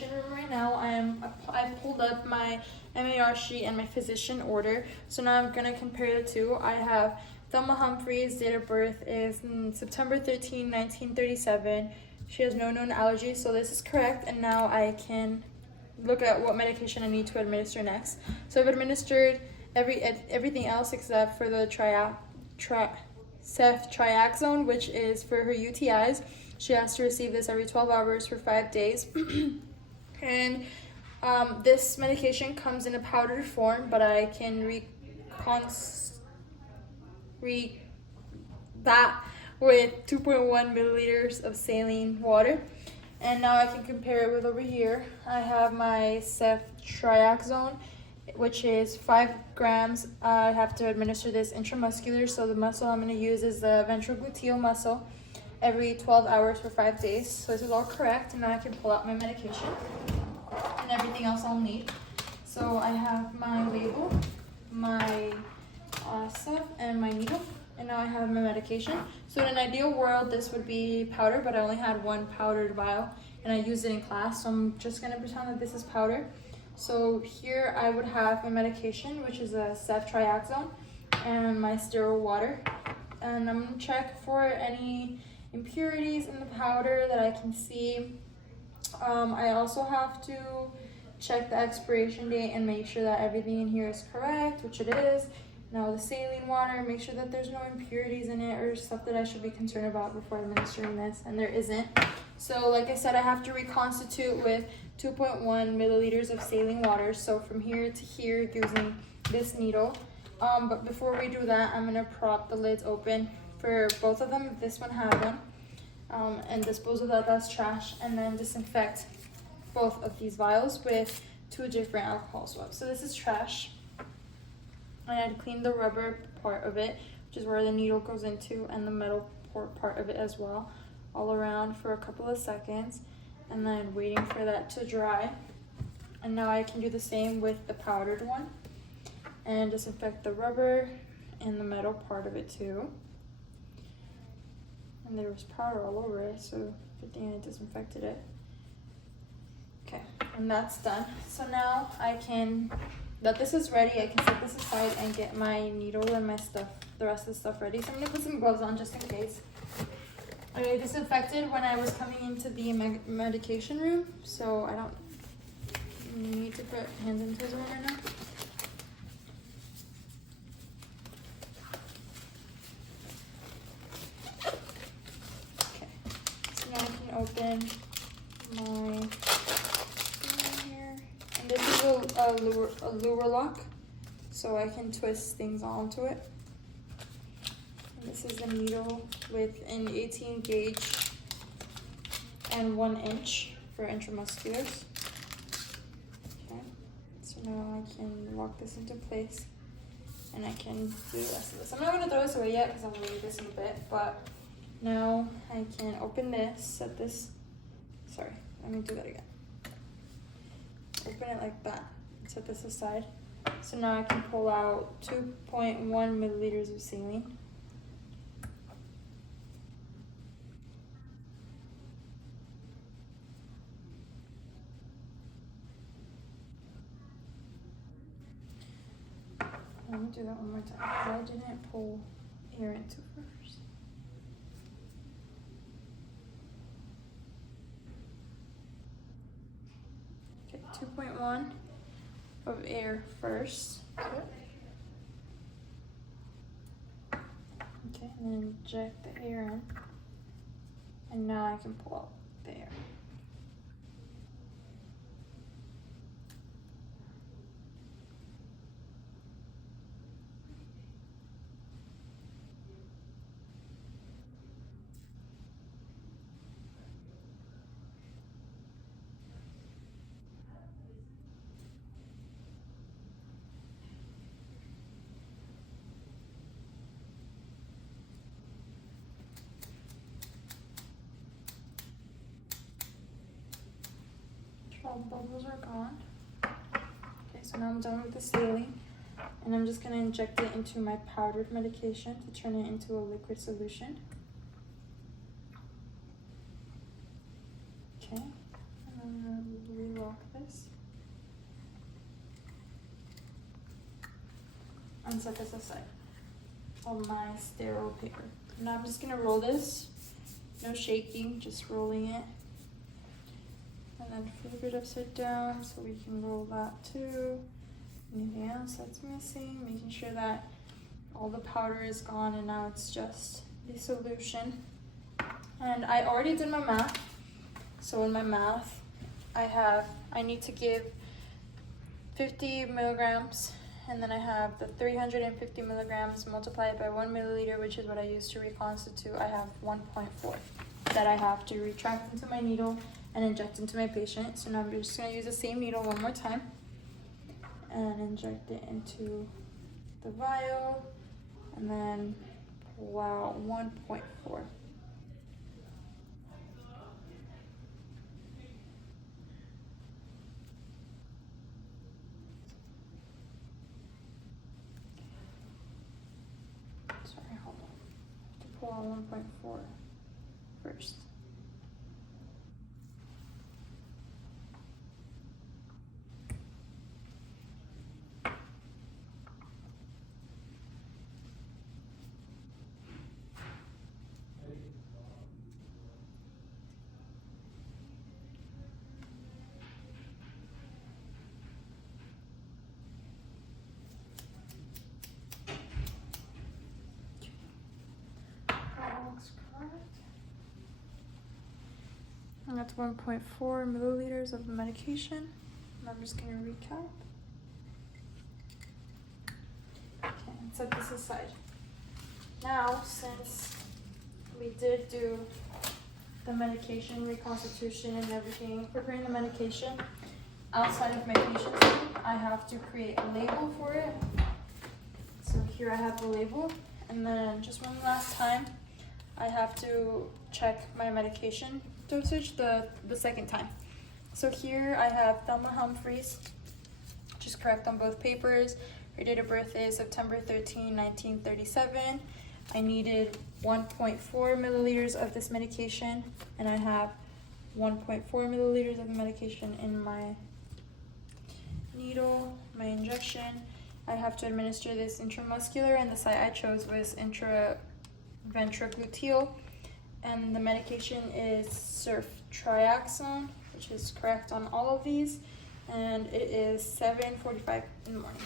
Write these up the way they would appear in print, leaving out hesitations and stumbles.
medication room right now. I've pulled up my MAR sheet and my physician order. So now I'm gonna compare the two. I have Thelma Humphrey's date of birth is September 13, 1937. She has no known allergies, so this is correct. And now I can look at what medication I need to administer next. So I've administered everything else except for the ceftriaxone, which is for her UTIs. She has to receive this every 12 hours for 5 days. And this medication comes in a powdered form, but I can that with 2.1 milliliters of saline water. And now I can compare it with over here. I have my ceftriaxone, which is 5 grams. I have to administer this intramuscular, so the muscle I'm going to use is the ventrogluteal muscle every 12 hours for 5 days. So this is all correct, and now I can pull out my medication and everything else I'll need. So I have my label, my stuff, and my needle, and now I have my medication. So in an ideal world, this would be powder, but I only had one powdered vial, and I used it in class, so I'm just going to pretend that this is powder. So here I would have my medication, which is a ceftriaxone, and my sterile water. And I'm going to check for any impurities in the powder that I can see. I also have to check the expiration date and make sure that everything in here is correct, which it is. Now the saline water, make sure that there's no impurities in it or stuff that I should be concerned about before administering this, and there isn't. So like I said, I have to reconstitute with 2.1 milliliters of saline water, so from here to here using this needle. But before we do that, I'm gonna prop the lids open for both of them. This one had one, and dispose of that as trash, and then disinfect both of these vials with 2 different alcohol swabs. So this is trash. And I'd clean the rubber part of it, which is where the needle goes into, and the metal part of it as well, all around for a couple of seconds, and then waiting for that to dry. And now I can do the same with the powdered one and disinfect the rubber and the metal part of it too. And there was powder all over it, so good thing I disinfected it. Okay, and that's done. So now that this is ready, I can set this aside and get my needle and my stuff, the rest of the stuff ready. So I'm gonna put some gloves on just in case. I disinfected when I was coming into the medication room, so I don't need to put hands and toes on right now. Okay, so now I can open my here, and this is a lure lock, so I can twist things onto it. And this is a needle with an 18 gauge and 1 inch for intramusculars. Okay, so now I can lock this into place, and I can do the rest of this. I'm not going to throw this away yet because I'm going to need this in a bit, but now I can open this, set this, sorry, let me do that again. Open it like that, set this aside. So now I can pull out 2.1 milliliters of saline. Let me do that one more time, because I didn't pull air into first. Okay, 2.1 of air first. Okay, and then inject the air in. And now I can pull out the air. All the bubbles are gone. Okay, so now I'm done with the saline, and I'm just going to inject it into my powdered medication to turn it into a liquid solution. Okay, and I'm going to and set this aside on my sterile paper. Now I'm just gonna roll this, no shaking, just rolling it. And then flip it upside down so we can roll that too. Anything else that's missing, making sure that all the powder is gone and now it's just the solution. And I already did my math. So in my math, I need to give 50 milligrams, and then I have the 350 milligrams multiplied by 1 milliliter, which is what I use to reconstitute. I have 1.4 that I have to retract into my needle and inject into my patient. So now I'm just gonna use the same needle one more time and inject it into the vial, and then pull out 1.4. Sorry, hold on. To pull out 1.4 first. And that's 1.4 milliliters of the medication. And I'm just gonna recap. Okay, and set this aside. Now, since we did do the medication reconstitution and everything, preparing the medication outside of my patient's room, I have to create a label for it. So here I have the label, and then just one last time, I have to check my medication dosage the second time. So here I have Thelma Humphreys, which is correct on both papers. Her date of birth is September 13, 1937. I needed 1.4 milliliters of this medication, and I have 1.4 milliliters of the medication in my needle, my injection. I have to administer this intramuscular, and the site I chose was intraventrogluteal. And the medication is ceftriaxone, which is correct on all of these, and it is 7:45 in the morning.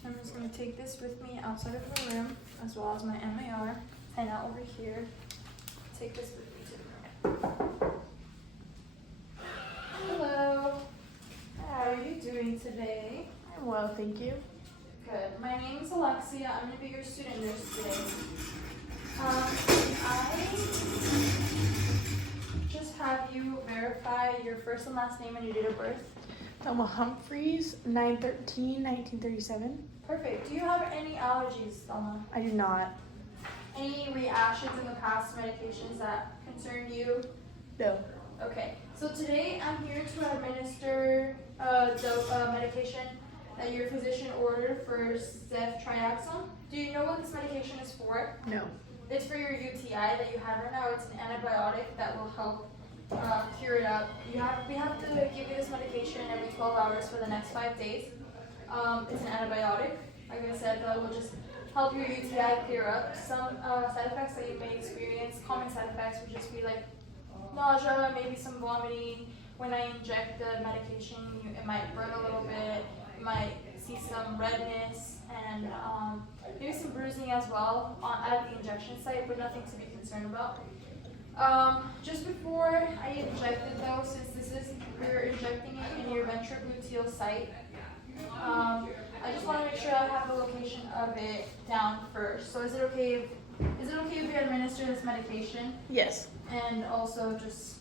So I'm just going to take this with me outside of the room, as well as my MAR, and out over here. Take this with me to the room. Hello. How are you doing today? I'm well, thank you. Good. My name is Alexia. I'm going to be your student nurse today. I just have you verify your first and last name and your date of birth. Thelma Humphreys, 9/13/1937. Perfect. Do you have any allergies, Thelma? I do not. Any reactions in the past to medications that concern you? No. Okay. So today I'm here to administer the medication that your physician ordered for ceftriaxone. Do you know what this medication is for? No. It's for your UTI that you have right now. It's an antibiotic that will help cure it up. We have to give you this medication every 12 hours for the next 5 days. It's an antibiotic, like I said, that will just help your UTI clear up. Some side effects that you may experience, common side effects, would just be like nausea, maybe some vomiting. When I inject the medication, it might burn a little bit. You might see some redness and maybe some bruising as well at the injection site, but nothing to be concerned about. Just before I inject it though, since we're injecting it in your ventrogluteal site, I just want to make sure I have the location of it down first. So is it okay if we administer this medication? Yes. And also just,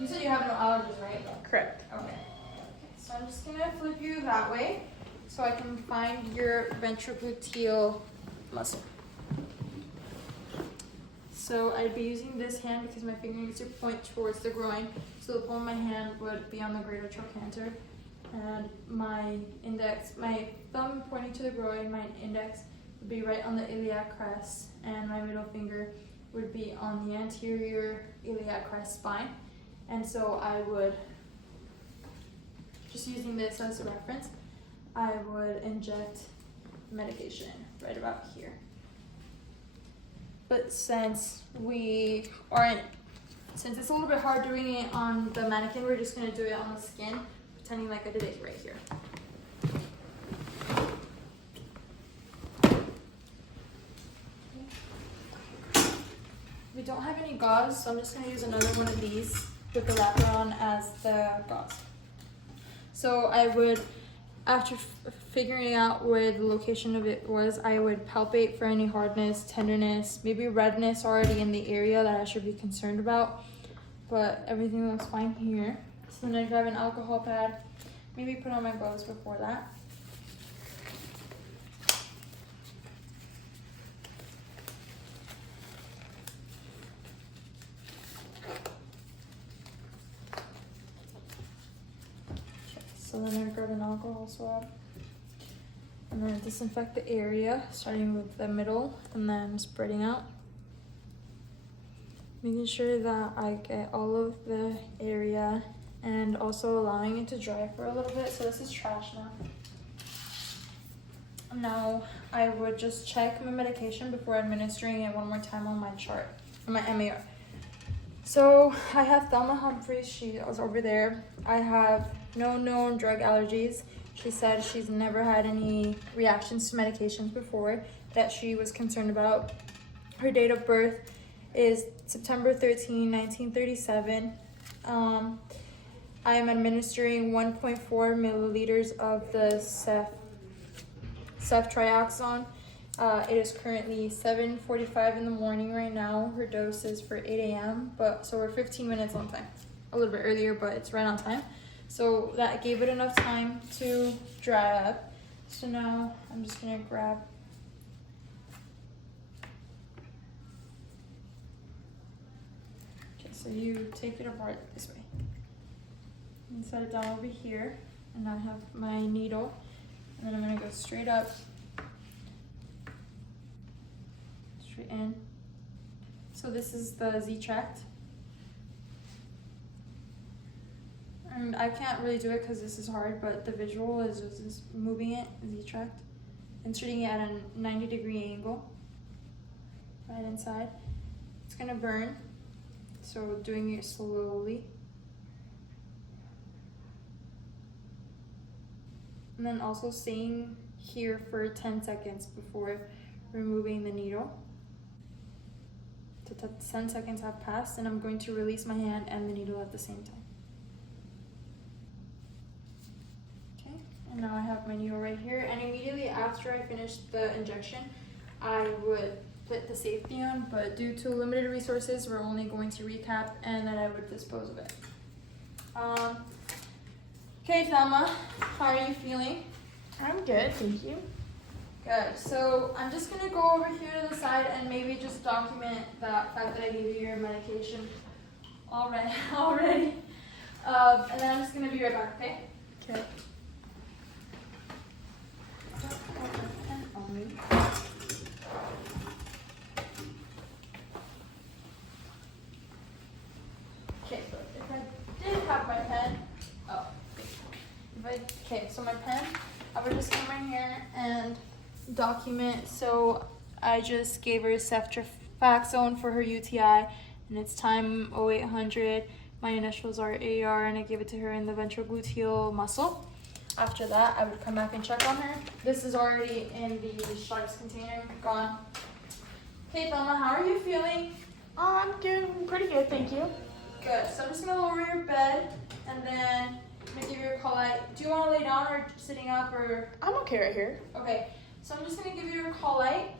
you said you have no allergies, right? Correct. Okay. So I'm just gonna flip you that way so I can find your ventrogluteal muscle. So I'd be using this hand because my finger needs to point towards the groin. So the palm of my hand would be on the greater trochanter, and my thumb pointing to the groin, my index would be right on the iliac crest, and my middle finger would be on the anterior iliac crest spine. And so I would, just using this as a reference, I would inject medication right about here. But since it's a little bit hard doing it on the mannequin, we're just gonna do it on the skin, pretending like I did it right here. We don't have any gauze, so I'm just gonna use another one of these with the wrapper on as the gauze. So I would, after figuring out where the location of it was, I would palpate for any hardness, tenderness, maybe redness already in the area that I should be concerned about. But everything looks fine here. So then I grab an alcohol pad, maybe put on my gloves before that. So then I grab an alcohol swab and then disinfect the area, starting with the middle and then spreading out. Making sure that I get all of the area and also allowing it to dry for a little bit. So this is trash now. Now I would just check my medication before administering it one more time on my chart, on my MAR. So I have Thelma Humphreys, she was over there. I have no known drug allergies. She said she's never had any reactions to medications before that she was concerned about. Her date of birth is September 13, 1937. I am administering 1.4 milliliters of the ceftriaxone. It is currently 7:45 in the morning right now. Her dose is for 8 a.m., so we're 15 minutes on time. A little bit earlier, but it's right on time. So that gave it enough time to dry up. So now I'm just gonna grab so you take it apart this way and set it down over here, and I have my needle, and then I'm gonna go straight up, straight in. So this is the Z-tract, and I can't really do it because this is hard, but the visual is just moving it, Z-tract, inserting it at a 90-degree angle right inside. It's gonna burn. So doing it slowly. And then also staying here for 10 seconds before removing the needle. So 10 seconds have passed, and I'm going to release my hand and the needle at the same time. Okay, and now I have my needle right here, and immediately after I finish the injection, I would put the safety on, but due to limited resources, we're only going to recap, and then I would dispose of it. Okay, Thelma, how are you feeling? I'm good, thank you. Good. So I'm just gonna go over here to the side and maybe just document the fact that I gave you your medication already. And then I'm just gonna be right back. Okay? Okay. Okay, so if I did have my pen, okay, so my pen, I would just come right here and document. So I just gave her ceftriaxone for her UTI, and it's time 0800. My initials are AR, and I gave it to her in the ventrogluteal muscle. After that, I would come back and check on her. This is already in the sharps container, gone. Okay, Thelma, how are you feeling? I'm doing pretty good, thank you. Good. So I'm just gonna lower your bed, and then I'm gonna give you a call light. Do you want to lay down or sitting up, or? I'm okay right here. Okay. So I'm just gonna give you a call light,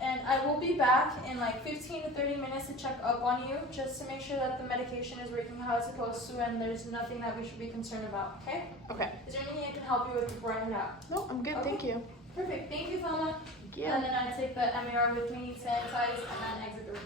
and I will be back in like 15 to 30 minutes to check up on you, just to make sure that the medication is working how it's supposed to, and there's nothing that we should be concerned about. Okay? Okay. Is there anything I can help you with before I head out? No, I'm good, Okay. thank you. Perfect. Thank you, Thelma. Thank you. And then I take the MAR with me, sanitize, and then exit the room.